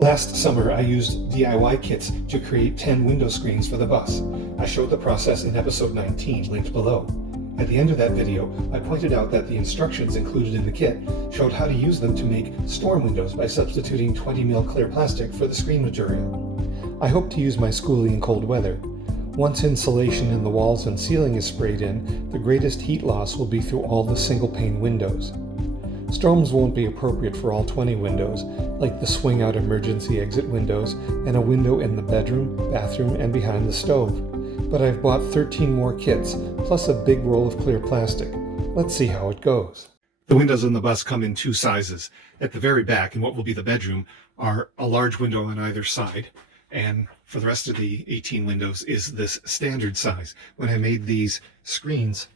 Last summer, I used DIY kits to create 10 window screens for the bus. I showed the process in episode 19, linked below. At the end of that video, I pointed out that the instructions included in the kit showed how to use them to make storm windows by substituting 20mm clear plastic for the screen material. I hope to use my schoolie in cold weather. Once insulation in the walls and ceiling is sprayed in, the greatest heat loss will be through all the single-pane windows. Storms won't be appropriate for all 20 windows, like the swing-out emergency exit windows and a window in the bedroom, bathroom, and behind the stove. But I've bought 13 more kits, plus a big roll of clear plastic. Let's see how it goes. The windows on the bus come in two sizes. At the very back, in what will be the bedroom, are a large window on either side, and for the rest of the 18 windows is this standard size. When I made these screens,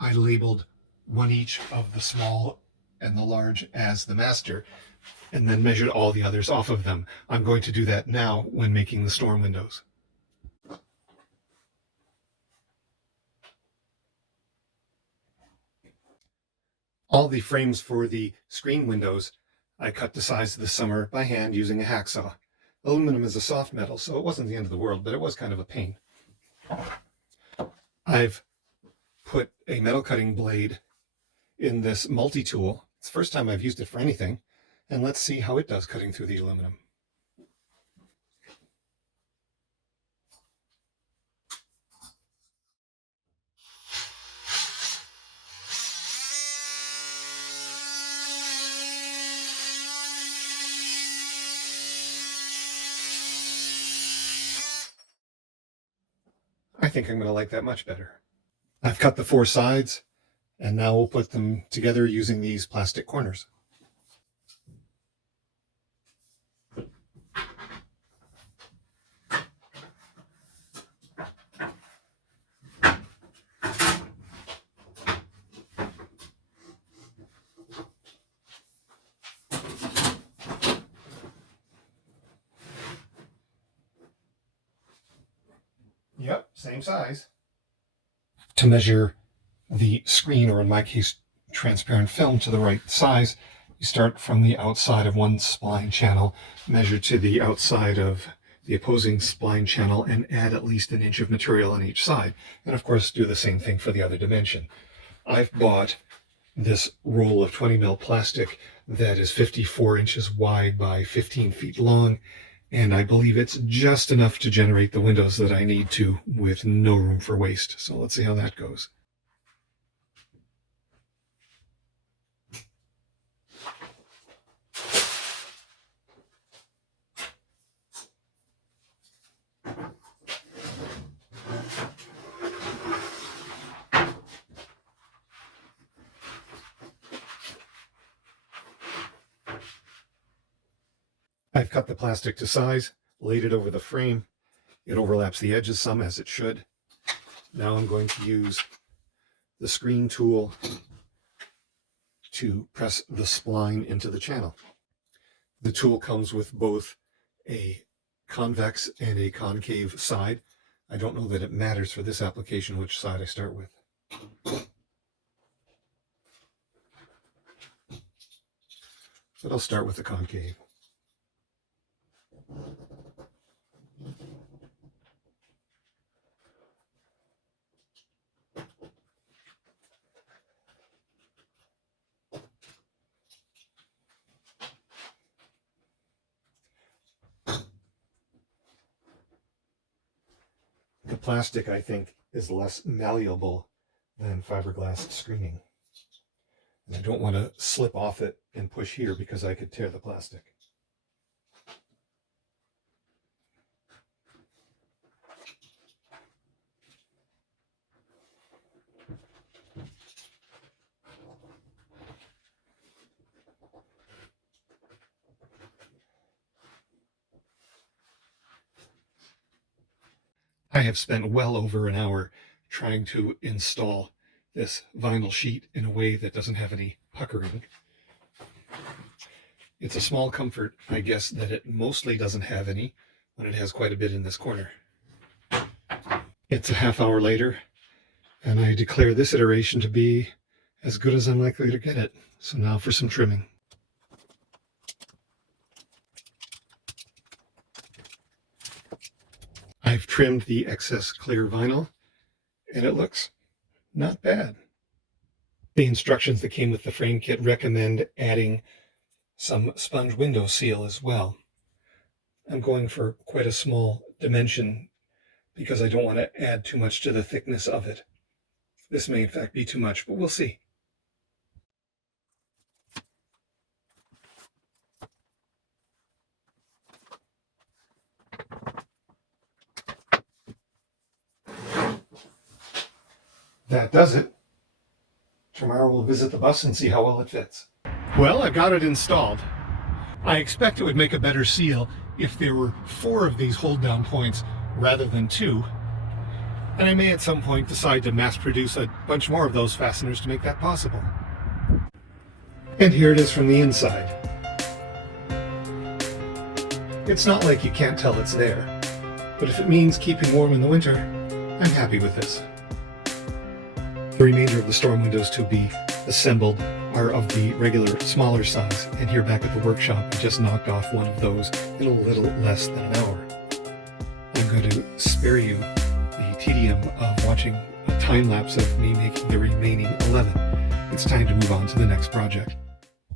I labeled one each of the small and the large as the master, and then measured all the others off of them. I'm going to do that now when making the storm windows. All the frames for the screen windows I cut to size this summer by hand using a hacksaw. Aluminum is a soft metal, so it wasn't the end of the world, but it was kind of a pain. I've put a metal cutting blade in this multi-tool. It's the first time I've used it for anything, and let's see how it does cutting through the aluminum. I think I'm going to like that much better. I've cut the four sides, and now we'll put them together using these plastic corners. Yep, same size. To measure the screen, or in my case, transparent film, to the right size, you start from the outside of one spline channel, measure to the outside of the opposing spline channel, and add at least an inch of material on each side. And of course, do the same thing for the other dimension. I've bought this roll of 20mm plastic that is 54 inches wide by 15 feet long, and I believe it's just enough to generate the windows that I need to with no room for waste. So let's see how that goes. I've cut the plastic to size, laid it over the frame. It overlaps the edges some, as it should. Now I'm going to use the screen tool to press the spline into the channel. The tool comes with both a convex and a concave side. I don't know that it matters for this application which side I start with. But I'll start with the concave. The plastic, I think, is less malleable than fiberglass screening. And I don't want to slip off it and push here because I could tear the plastic. I have spent well over an hour trying to install this vinyl sheet in a way that doesn't have any puckering. It's a small comfort, I guess, that it mostly doesn't have any when it has quite a bit in this corner. It's a half hour later, and I declare this iteration to be as good as I'm likely to get it. So now for some trimming. trimmed the excess clear vinyl, and it looks not bad. The instructions that came with the frame kit recommend adding some sponge window seal as well. I'm going for quite a small dimension because I don't want to add too much to the thickness of it. This may in fact be too much, but we'll see. That does it. Tomorrow we'll visit the bus and see how well it fits. Well, I've got it installed. I expect it would make a better seal if there were 4 of these hold down points rather than 2. And I may at some point decide to mass produce a bunch more of those fasteners to make that possible. And here it is from the inside. It's not like you can't tell it's there, but if it means keeping warm in the winter, I'm happy with this. The remainder of the storm windows to be assembled are of the regular smaller size, and here back at the workshop I just knocked off one of those in a little less than an hour. I'm going to spare you the tedium of watching a time lapse of me making the remaining 11. It's time to move on to the next project.